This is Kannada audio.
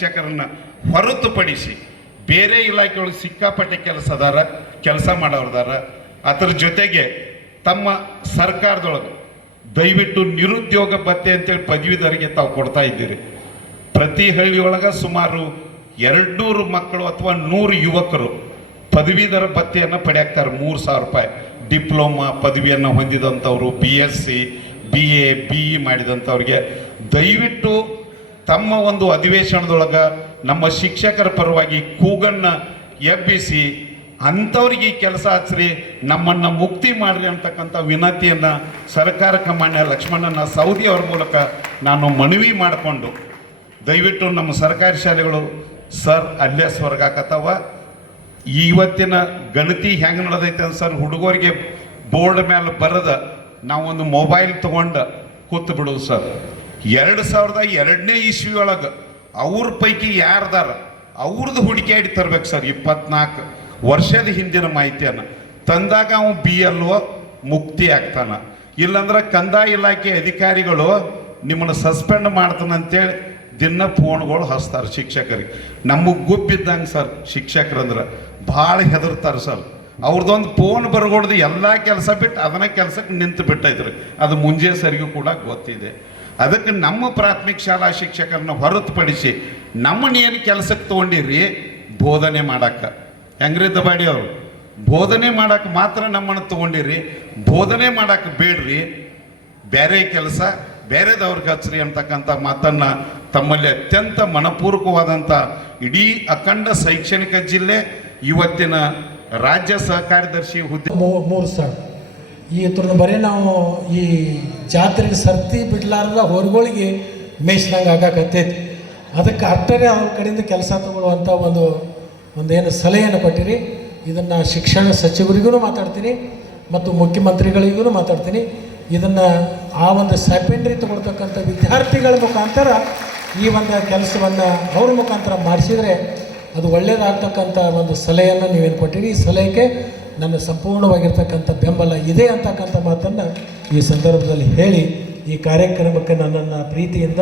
ಶಿಕ್ಷಕರನ್ನು ಹೊರತುಪಡಿಸಿ ಬೇರೆ ಇಲಾಖೆಯೊಳಗೆ ಸಿಕ್ಕಾಪಟ್ಟೆ ಕೆಲಸ ಮಾಡೋರ್ದಾರ. ಅದರ ಜೊತೆಗೆ ತಮ್ಮ ಸರ್ಕಾರದೊಳಗೆ ದಯವಿಟ್ಟು ನಿರುದ್ಯೋಗ ಭತ್ಯೆ ಅಂತೇಳಿ ಪದವೀಧರಿಗೆ ತಾವು ಕೊಡ್ತಾ ಇದ್ದೀರಿ. ಪ್ರತಿ ಹಳ್ಳಿಯೊಳಗೆ ಸುಮಾರು 200 ಮಕ್ಕಳು ಅಥವಾ 100 ಯುವಕರು ಪದವೀಧರ ಭತ್ಯೆಯನ್ನು ಪಡೆಯಾಕ್ತಾರೆ. 3,000 ರೂಪಾಯಿ. ಡಿಪ್ಲೊಮಾ ಪದವಿಯನ್ನು ಹೊಂದಿದಂಥವ್ರು, BSc, BA, BE ಮಾಡಿದಂಥವ್ರಿಗೆ ದಯವಿಟ್ಟು ತಮ್ಮ ಒಂದು ಅಧಿವೇಶನದೊಳಗೆ ನಮ್ಮ ಶಿಕ್ಷಕರ ಪರವಾಗಿ ಕೂಗನ್ನು ಎಬ್ಬಿಸಿ ಅಂಥವ್ರಿಗೆ ಕೆಲಸ ಹಚ್ಚ್ರಿ, ನಮ್ಮನ್ನು ಮುಕ್ತಿ ಮಾಡಿರಿ ಅಂತಕ್ಕಂಥ ವಿನಂತಿಯನ್ನು ಸರ್ಕಾರಕ್ಕೆ ಮಾನ್ಯ ಲಕ್ಷ್ಮಣನ ಸವದಿ ಅವ್ರ ಮೂಲಕ ನಾನು ಮನವಿ ಮಾಡಿಕೊಂಡು ದಯವಿಟ್ಟು ನಮ್ಮ ಸರ್ಕಾರಿ ಶಾಲೆಗಳು ಸರ್ ಅಲ್ಲೇ ಸ್ವರ್ಗಾಕತ್ತವ. ಇವತ್ತಿನ ಗಣತಿ ಹೆಂಗೆ ನಡೆದೈತೆ ಅಂತ ಸರ್, ಹುಡುಗರಿಗೆ ಬೋರ್ಡ್ ಮೇಲೆ ಬರೆದ ನಾವೊಂದು ಮೊಬೈಲ್ ತೊಗೊಂಡು ಕೂತು ಬಿಡೋದು ಸರ್. 2002ನೇ ಇಸ್ವಿ ಒಳಗೆ ಅವ್ರ ಪೈಕಿ ಯಾರ್ದಾರ ಅವ್ರದ್ದು ಹುಡುಕಾಡಿ ತರ್ಬೇಕು ಸರ್. 24 ವರ್ಷದ ಹಿಂದಿನ ಮಾಹಿತಿಯನ್ನು ತಂದಾಗ ಅವ BLO ಮುಕ್ತಿ ಆಗ್ತಾನ. ಇಲ್ಲಾಂದ್ರೆ ಕಂದಾಯ ಇಲಾಖೆ ಅಧಿಕಾರಿಗಳು ನಿಮ್ಮನ್ನು ಸಸ್ಪೆಂಡ್ ಮಾಡ್ತಾನಂತೇಳಿ ದಿನ ಫೋನ್ಗಳು ಹಚ್ತಾರೆ ಶಿಕ್ಷಕರಿಗೆ. ನಮಗೆ ಗುಬ್ಬಿದ್ದಂಗೆ ಸರ್, ಶಿಕ್ಷಕರಂದ್ರೆ ಭಾಳ ಹೆದರ್ತಾರೆ ಸರ್. ಅವ್ರದ್ದೊಂದು ಫೋನ್ ಬರ್ಗೊಡ್ದು ಎಲ್ಲ ಕೆಲಸ ಬಿಟ್ಟು ಅದನ್ನ ಕೆಲಸಕ್ಕೆ ನಿಂತು ಬಿಟ್ಟೈತ್ರಿ. ಅದು ಮುಂಜೆ ಸರಿಗೂ ಕೂಡ ಗೊತ್ತಿದೆ. ಅದಕ್ಕೆ ನಮ್ಮ ಪ್ರಾಥಮಿಕ ಶಾಲಾ ಶಿಕ್ಷಕರನ್ನ ಹೊರತುಪಡಿಸಿ ನಮ್ಮನ್ನೇನು ಕೆಲಸಕ್ಕೆ ತೊಗೊಂಡಿರಿ ಬೋಧನೆ ಮಾಡಕ್ಕೆ. ಹೆಂಗ್ರಿ ದಬಾಡಿ ಅವರು ಬೋಧನೆ ಮಾಡಕ್ಕೆ ಮಾತ್ರ ನಮ್ಮನ್ನು ತೊಗೊಂಡಿರಿ, ಬೋಧನೆ ಮಾಡಕ್ಕೆ ಬೇಡ್ರಿ, ಬೇರೆ ಕೆಲಸ ಬೇರೆದವ್ರಿಗೆ ಹಚ್ಚ್ರಿ ಅಂತಕ್ಕಂಥ ಮಾತನ್ನು ತಮ್ಮಲ್ಲಿ ಅತ್ಯಂತ ಮನಪೂರ್ವಕವಾದಂಥ ಇಡೀ ಅಖಂಡ ಶೈಕ್ಷಣಿಕ ಜಿಲ್ಲೆ ಇವತ್ತಿನ ರಾಜ್ಯ ಸಹಕಾರ್ಯದರ್ಶಿ ಹುದ್ದೆ 3 ಸಾವಿರ ಈ ಥರದ ಬರೀ ನಾವು ಈ ಜಾತ್ರೆಗೆ ಸರ್ತಿ ಬಿಡ್ಲಾರ್ದ ಹೊರಗಳಿಗೆ ಮೇಯ್ಸ್ದಂಗೆ ಆಗಾಕತ್ತೈತಿ. ಅದಕ್ಕೆ ಅಷ್ಟೇ ಅವ್ರ ಕಡೆಯಿಂದ ಕೆಲಸ ತಗೊಳ್ಳುವಂಥ ಒಂದೇನು ಸಲಹೆಯನ್ನು ಕೊಟ್ಟಿರಿ. ಇದನ್ನು ಶಿಕ್ಷಣ ಸಚಿವರಿಗೂ ಮಾತಾಡ್ತೀನಿ ಮತ್ತು ಮುಖ್ಯಮಂತ್ರಿಗಳಿಗೂ ಮಾತಾಡ್ತೀನಿ. ಇದನ್ನು ಆ ಒಂದು ಸ್ಟೈಪೆಂಡ್ರಿ ತಗೊಳ್ತಕ್ಕಂಥ ವಿದ್ಯಾರ್ಥಿಗಳ ಮುಖಾಂತರ ಈ ಒಂದು ಕೆಲಸವನ್ನು ಅವ್ರ ಮುಖಾಂತರ ಮಾಡಿಸಿದರೆ ಅದು ಒಳ್ಳೆಯದಾಗ್ತಕ್ಕಂಥ ಒಂದು ಸಲಹೆಯನ್ನು ನೀವೇನು ಕೊಟ್ಟಿರಿ. ಈ ಸಲಹೆಗೆ ನನ್ನ ಸಂಪೂರ್ಣವಾಗಿರ್ತಕ್ಕಂಥ ಬೆಂಬಲ ಇದೆ ಅಂತಕ್ಕಂಥ ಮಾತನ್ನು ಈ ಸಂದರ್ಭದಲ್ಲಿ ಹೇಳಿ ಈ ಕಾರ್ಯಕ್ರಮಕ್ಕೆ ನನ್ನನ್ನು ಪ್ರೀತಿಯಿಂದ